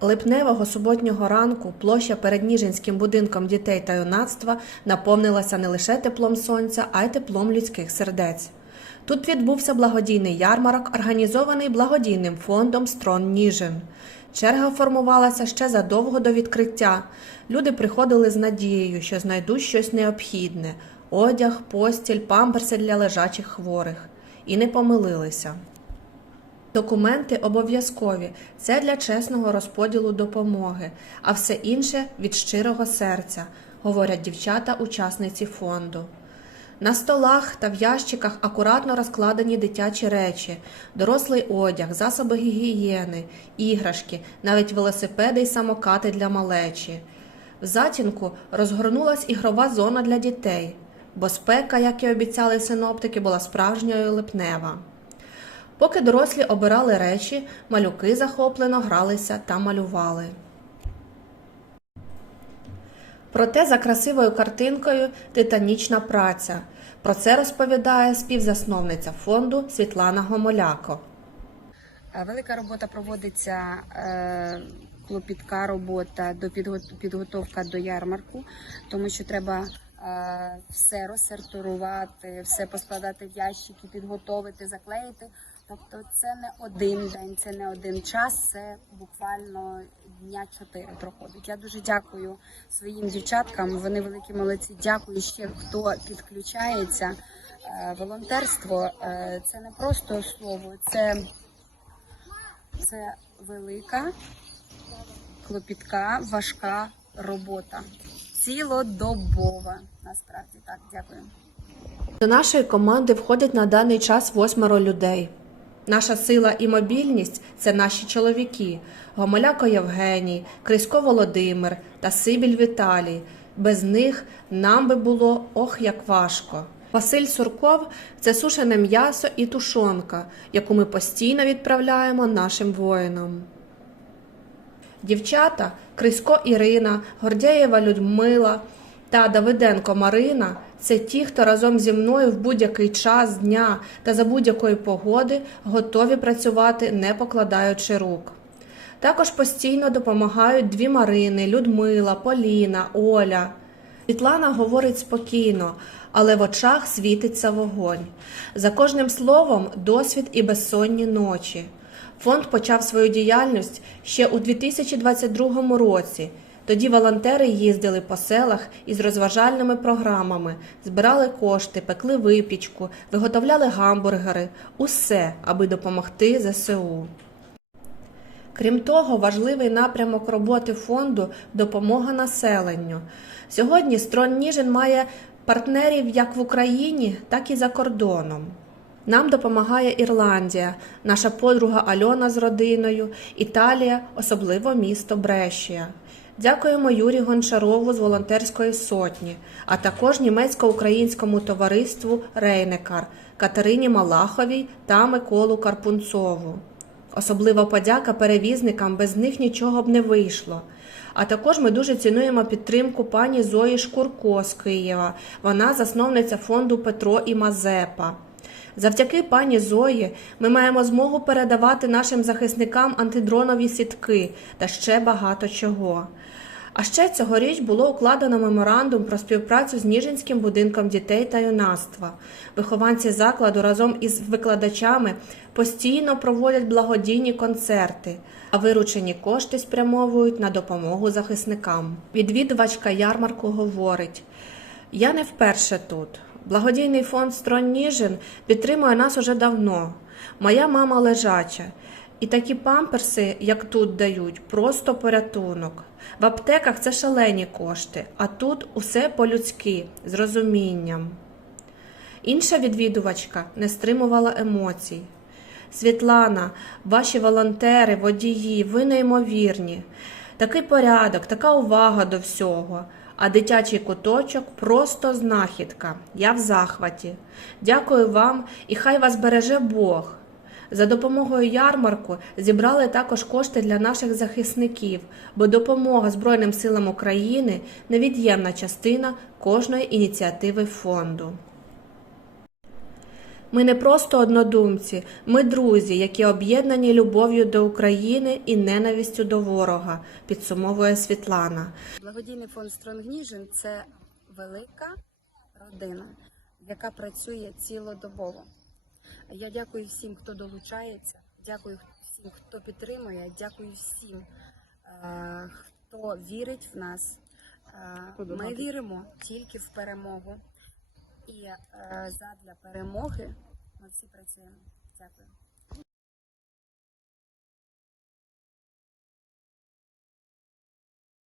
Липневого суботнього ранку площа перед Ніжинським будинком дітей та юнацтва наповнилася не лише теплом сонця, а й теплом людських сердець. Тут відбувся благодійний ярмарок, організований благодійним фондом Строн Ніжин. Черга формувалася ще задовго до відкриття. Люди приходили з надією, що знайдуть щось необхідне одяг, постіль, памперси для лежачих хворих. І не помилилися. Документи обов'язкові це для чесного розподілу допомоги, а все інше від щирого серця, говорять дівчата-учасниці фонду. На столах та в ящиках акуратно розкладені дитячі речі, дорослий одяг, засоби гігієни, іграшки, навіть велосипеди й самокати для малечі. В затінку розгорнулась ігрова зона для дітей, бо спека, як і обіцяли синоптики, була справжньою липнева. Поки дорослі обирали речі, малюки захоплено гралися та малювали. Проте за красивою картинкою титанічна праця. Про це розповідає співзасновниця фонду Світлана Гомоляко. Велика робота проводиться, е, клопітка робота до підго- підготовка до ярмарку, тому що треба е, все розсортувати, все поскладати в ящики, підготовити, заклеїти. Тобто це не один день, це не один час, це буквально дня чотири проходить. Я дуже дякую своїм дівчаткам. Вони великі молодці. Дякую ще хто підключається. Е, Волонтерство е, це не просто слово, це це велика, клопітка, важка робота. Цілодобова. Насправді так, дякую. До нашої команди входять на даний час восьмеро людей. Наша сила і мобільність це наші чоловіки Гомоляко Євгеній, Крисько Володимир та Сибіль Віталій. Без них нам би було ох як важко. Василь Сурков це сушене м'ясо і тушонка, яку ми постійно відправляємо нашим воїнам. Дівчата Крисько Ірина, Гордєєва Людмила та Давиденко Марина це ті, хто разом зі мною в будь-який час дня та за будь-якої погоди готові працювати, не покладаючи рук. Також постійно допомагають дві Марини Людмила, Поліна, Оля. Світлана говорить спокійно, але в очах світиться вогонь. За кожним словом досвід і безсонні ночі. Фонд почав свою діяльність ще у 2022 році. Тоді волонтери їздили по селах із розважальними програмами, збирали кошти, пекли випічку, виготовляли гамбургери усе, аби допомогти ЗСУ. Крім того, важливий напрямок роботи фонду допомога населенню. Сьогодні Строн Ніжин має партнерів як в Україні, так і за кордоном. Нам допомагає Ірландія, наша подруга Альона з родиною, Італія, особливо місто Брешія. Дякуємо Юрі Гончарову з волонтерської сотні, а також німецько-українському товариству Рейнекар, Катерині Малаховій та Миколу Карпунцову. Особлива подяка перевізникам, без них нічого б не вийшло. А також ми дуже цінуємо підтримку пані Зої Шкурко з Києва. Вона засновниця фонду Петро і Мазепа. Завдяки пані Зої ми маємо змогу передавати нашим захисникам антидронові сітки та ще багато чого. А ще цьогоріч було укладено меморандум про співпрацю з Ніжинським будинком дітей та юнацтва. Вихованці закладу разом із викладачами постійно проводять благодійні концерти, а виручені кошти спрямовують на допомогу захисникам. Відвідувачка ярмарку говорить: я не вперше тут. Благодійний фонд Строн Ніжин підтримує нас уже давно. Моя мама лежача. І такі памперси, як тут дають, просто порятунок. В аптеках це шалені кошти, а тут усе по-людськи, з розумінням. Інша відвідувачка не стримувала емоцій. Світлана, ваші волонтери, водії, ви неймовірні. Такий порядок, така увага до всього. А дитячий куточок просто знахідка. Я в захваті. Дякую вам і хай вас береже Бог. За допомогою ярмарку зібрали також кошти для наших захисників, бо допомога Збройним силам України невід'ємна частина кожної ініціативи фонду. Ми не просто однодумці, ми друзі, які об'єднані любов'ю до України і ненавистю до ворога, підсумовує Світлана. Благодійний фонд Стронгніжин це велика родина, яка працює цілодобово. Я дякую всім, хто долучається, дякую всім, хто підтримує, дякую всім, е, хто вірить в нас. Е, Ми віримо тільки в перемогу. І е, задля перемоги ми всі працюємо. Дякую.